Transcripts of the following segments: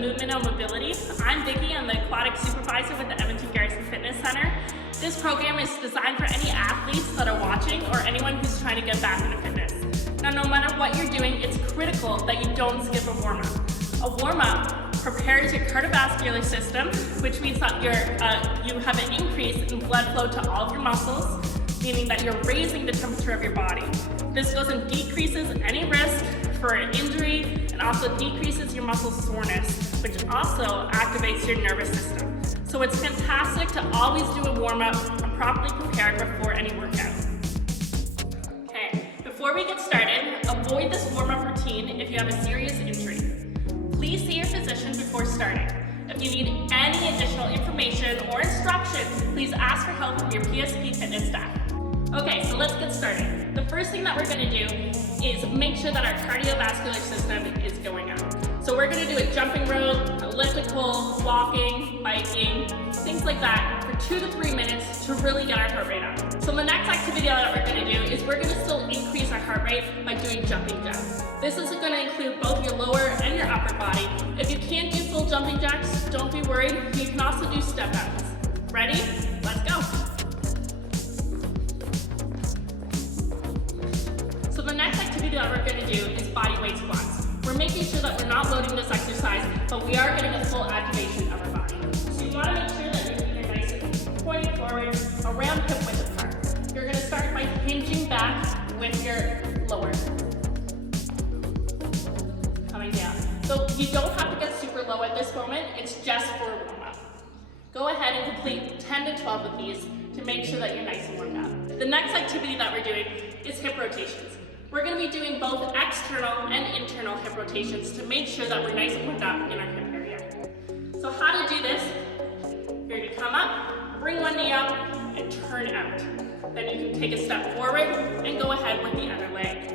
Movement and Mobility. I'm Vicky, I'm the aquatic supervisor with the Edmonton Garrison Fitness Center. This program is designed for any athletes that are watching or anyone who's trying to get back into fitness. Now, no matter what you're doing, it's critical that you don't skip a warm-up. A warm-up prepares your cardiovascular system, which means that you have an increase in blood flow to all of your muscles, meaning that you're raising the temperature of your body. This goes and decreases any risk for an injury and also decreases your muscle soreness, which also activates your nervous system. So it's fantastic to always do a warm-up and properly prepared before any workout. Okay, before we get started, avoid this warm-up routine if you have a serious injury. Please see your physician before starting. If you need any additional information or instruction, please ask for help from your PSP fitness staff. Okay, so let's get started. The first thing that we're going to do is make sure that our cardiovascular system is going up. So we're going to do a jumping rope, elliptical, walking, biking, things like that for 2 to 3 minutes to really get our heart rate up. So the next activity that we're going to do is we're going to still increase our heart rate by doing jumping jacks. This is going to include both your lower and your upper body. If you can't do full jumping jacks, don't be worried. You can also do step outs. Ready? Let's go. So the next activity that we're going to do is body weight squats. We're making sure that we're not loading this exercise, but we are getting a full activation of our body. So you want to make sure that your feet are nice and pointing forward, around hip width apart. You're going to start by hinging back with your lower. Coming down. So you don't have to get super low at this moment, it's just for a warm-up. Go ahead and complete 10 to 12 of these to make sure that you're nice and warmed up. The next activity that we're doing is hip rotations. We're going to be doing both external and internal hip rotations to make sure that we're nice and warmed up in our hip area. So how to do this, you're going to come up, bring one knee up, and turn out. Then you can take a step forward and go ahead with the other leg.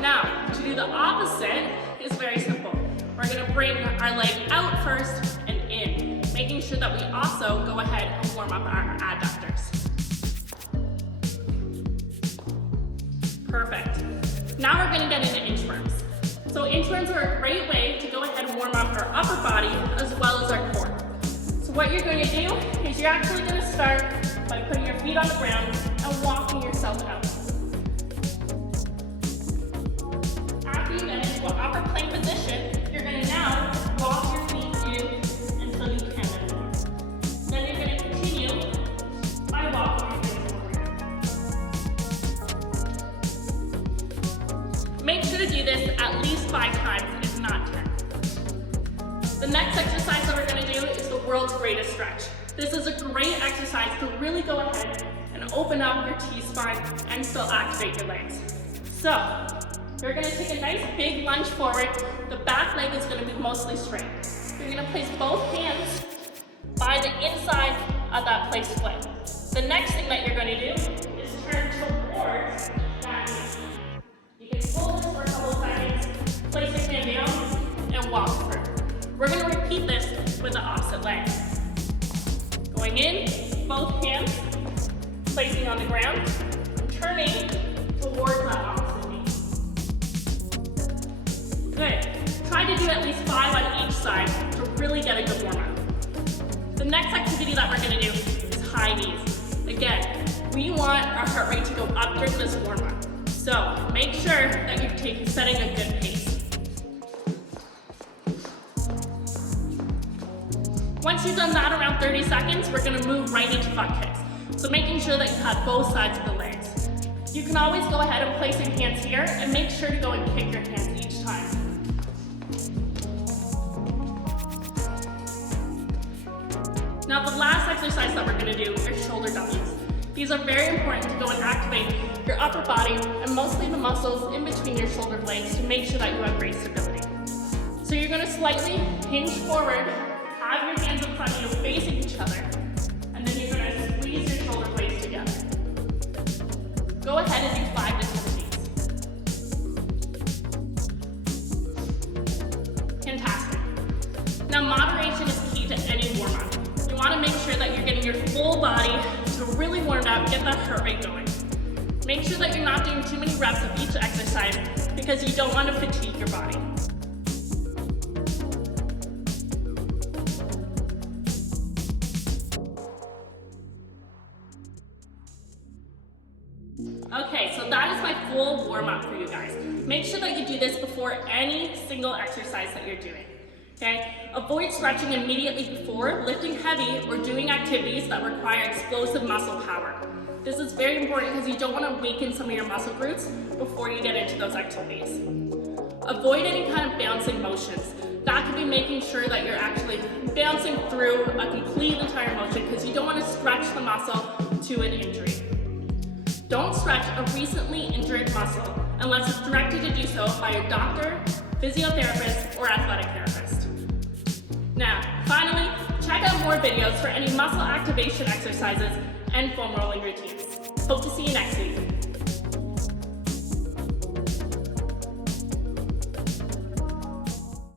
Now, to do the opposite is very simple. We're going to bring our leg out first and in, making sure that we also go ahead and warm up our adductors. Perfect. Now we're going to get into inchworms. So inchworms are a great way to go ahead and warm up our upper body as well as our core. So what you're going to do is you're actually going to start by putting your feet on the ground and walking yourself out. After you get into an upper plank position, you're going to now walk your feet in until you can anymore. Then you're going to continue by walking your feet forward. Make sure to do this at least 5 times, if not 10. The next exercise that we're going to do is the world's greatest stretch. This is a great exercise to really go ahead and open up your T-spine and still activate your legs. So, you're going to take a nice big lunge forward. The back leg is going to be mostly straight. You're going to place both hands by the inside of that placed foot. The next thing that you're going to do is turn towards that knee. You can hold this for a couple of seconds, place your hand down, and walk through. We're going to repeat this with the opposite leg. Going in, both hands, placing on the ground, and turning towards that opposite knee. Good. Try to do at least 5 on each side to really get a good warm-up. The next activity that we're going to do is high knees. Again, we want our heart rate to go up during this warm-up. So make sure that you're setting a good pace. Once you've done that around 30 seconds, we're going to move right into butt kicks. So making sure that you have both sides of the legs. You can always go ahead and place your hands here and make sure to go and kick your hands each time. Now the last exercise that we're going to do are shoulder W's. These are very important to go and activate your upper body and mostly the muscles in between your shoulder blades to make sure that you have great stability. So you're going to slightly hinge forward, have your hands in front of you facing each other, and then you're going to squeeze your shoulder blades together. Go ahead and do 5 to 10 of these. Fantastic. Now moderation is key to any warm-up. You want to make sure that you're getting your full body to really warm up, get that heart rate going. Make sure that you're not doing too many reps of each exercise because you don't want to fatigue your body. Okay, so that is my full warm-up for you guys. Make sure that you do this before any single exercise that you're doing. Okay? Avoid stretching immediately before lifting heavy or doing activities that require explosive muscle power. This is very important because you don't want to weaken some of your muscle groups before you get into those activities. Avoid any kind of bouncing motions. That could be making sure that you're actually bouncing through a complete entire motion because you don't want to stretch the muscle to an injury. Don't stretch a recently injured muscle unless it's directed to do so by your doctor, physiotherapist, or athletic therapist. Now, finally, check out more videos for any muscle activation exercises and foam rolling routines. Hope to see you next week.